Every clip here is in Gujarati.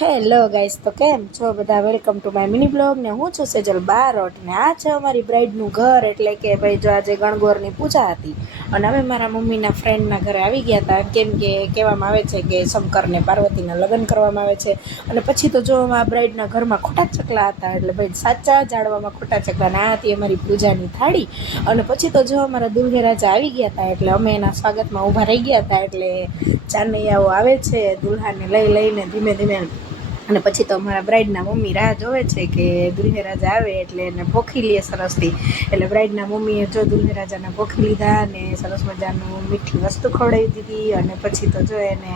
હેલો ગાઈસ, તો કેમ છો બધા? Welcome to my mini blog ને હું છું સેજલ બારોટ ને આ છે અમારી બ્રાઇડનું ઘર. એટલે કે ભાઈ જો આજે ગણગોરની પૂજા હતી અને અમે મારા મમ્મીના ફ્રેન્ડના ઘરે આવી ગયા હતા. કેમ કે કહેવામાં આવે છે કે શંકર ને પાર્વતીના લગ્ન કરવામાં આવે છે. અને પછી તો જો આ બ્રાઇડના ઘરમાં ખોટા ચકલા હતા, એટલે ભાઈ સાચા જાળવામાં ખોટા ચકલા ને આ હતી અમારી પૂજાની થાળી. અને પછી તો જો અમારા દુલ્હે રાજા આવી ગયા હતા, એટલે અમે એના સ્વાગતમાં ઊભા રહી ગયા હતા. એટલે ચાનૈયાઓ આવે છે દુલ્હાને લઈને ધીમે ધીમે. અને પછી તો અમારા બ્રાઇડના મમ્મી રાહ જોવે છે કે દુલ્હે રાજા આવે એટલે એને પોખી લે સરસથી. એટલે બ્રાઇડના મમ્મીએ જો દુલ્હે રાજાને પોખી લીધા અને સરસ મજાનું મીઠી વસ્તુ ખવડાવી દીધી. અને પછી તો જો એને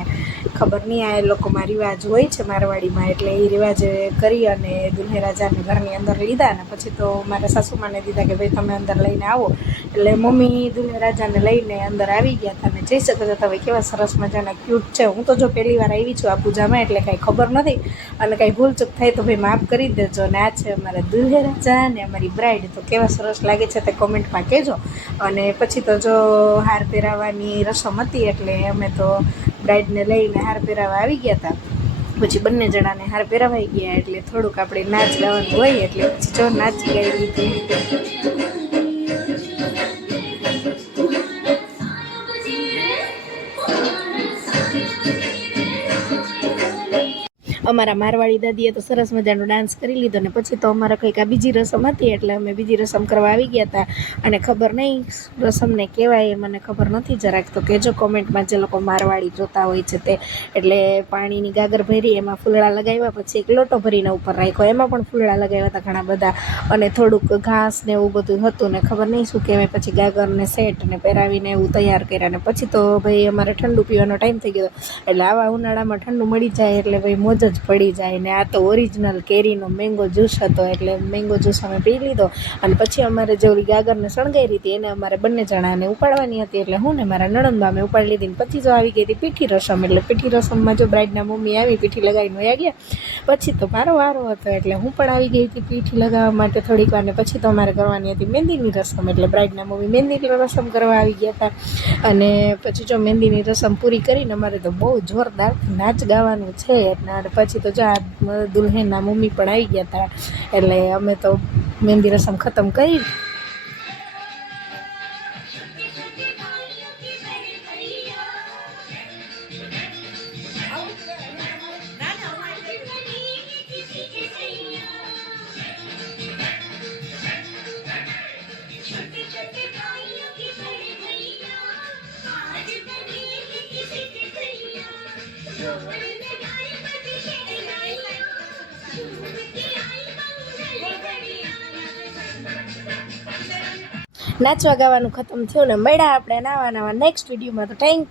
ખબર નહીં, આ એ લોકોમાં રિવાજ હોય છે મારવાડીમાં, એટલે એ રિવાજ કરી અને દુલ્હે રાજાને ઘરની અંદર લીધા. અને પછી તો મારા સાસુમાને દીધા કે ભાઈ તમે અંદર લઈને આવો. એટલે મમ્મી દુલ્હે રાજાને લઈને અંદર આવી ગયા હતા. અને જઈ શકો છો તમે, કેવા સરસ મજાના ક્યુટ છે. હું તો જો પહેલી વાર આવી છું આ પૂજામાં, એટલે કાંઈ ખબર નથી અને કાંઈ ભૂલચૂક થાય તો ભાઈ માફ કરી દેજો. ને આ છે અમારા દુલ્હે રાજા ને અમારી બ્રાઇડ. તો કેવા સરસ લાગે છે તે કોમેન્ટમાં કહેજો. અને પછી તો જો હાર પહેરાવવાની રસમ હતી, એટલે અમે તો બ્રાઇડને લઈને હાર પહેરાવવા આવી ગયા હતા. પછી બંને જણાને હાર પહેરાવાઈ ગયા, એટલે થોડુંક આપણે નાચ ગાવાનું હોય, એટલે પછી જો નાચી ગાઈ લીધું. અમારા મારવાડી દાદીએ તો સરસ મજાનો ડાન્સ કરી લીધો. ને પછી તો અમારે કંઈક આ બીજી રસમ હતી, એટલે અમે બીજી રસમ કરવા આવી ગયા હતા. અને ખબર નહીં રસમને કહેવાય, મને ખબર નથી જરાક, તો કહેજો કોમેન્ટમાં જે લોકો મારવાડી જોતા હોય છે તે. એટલે પાણીની ગાગર ભરી, એમાં ફૂલડા લગાવ્યા, પછી એક લોટો ભરીને ઉપર રાખ્યો, એમાં પણ ફૂલડા લગાવ્યા હતા ઘણા બધા. અને થોડુંક ઘાસ ને એવું બધું હતું, ને ખબર નહીં શું કહેવાય. પછી ગાગરને સેટ ને પહેરાવીને એવું તૈયાર કર્યા. ને પછી તો ભાઈ અમારે ઠંડુ પીવાનો ટાઈમ થઈ ગયો. એટલે આવા ઉનાળામાં ઠંડુ મળી જાય એટલે ભાઈ મોજ જ પડી જાય. ને આ તો ઓરિજિનલ કેરીનો મેંગો જ્યુસ હતો, એટલે મેંગો જ્યુસ અમે પી લીધો. અને પછી અમારે જે ઓલી ગાગરને સળગાવી હતી એને અમારે બંને જણાને ઉપાડવાની હતી, એટલે હું ને મારા નણંદબા અમે ઉપાડી લીધી. પછી જો આવી ગઈ હતી પીઠી રસમ. એટલે પીઠી રસમમાં જો બ્રાઇડના મમ્મી આવી પીઠી લગાવીને વયા ગયા. પછી તો મારો વારો હતો, એટલે હું પણ આવી ગઈ હતી પીઠી લગાવવા માટે થોડીક વાર. ને પછી તો અમારે કરવાની હતી મહેંદીની રસમ, એટલે બ્રાઇડના મમ્મી મહેંદીની રસમ કરવા આવી ગયા હતા. અને પછી જો મહેંદીની રસમ પૂરી કરીને અમારે તો બહુ જોરદાર નાચ ગાવાનું છે. અને પછી તો જો આ દુલ્હેનના મમ્મી પણ આવી ગયા હતા, એટલે અમે તો મહેંદી રસમ ખતમ કરી. નાચવા ગાવાનું ખતમ થયું ને મળ્યા આપણે નવા નેક્સ્ટ વિડીયોમાં. તો થેન્ક યુ.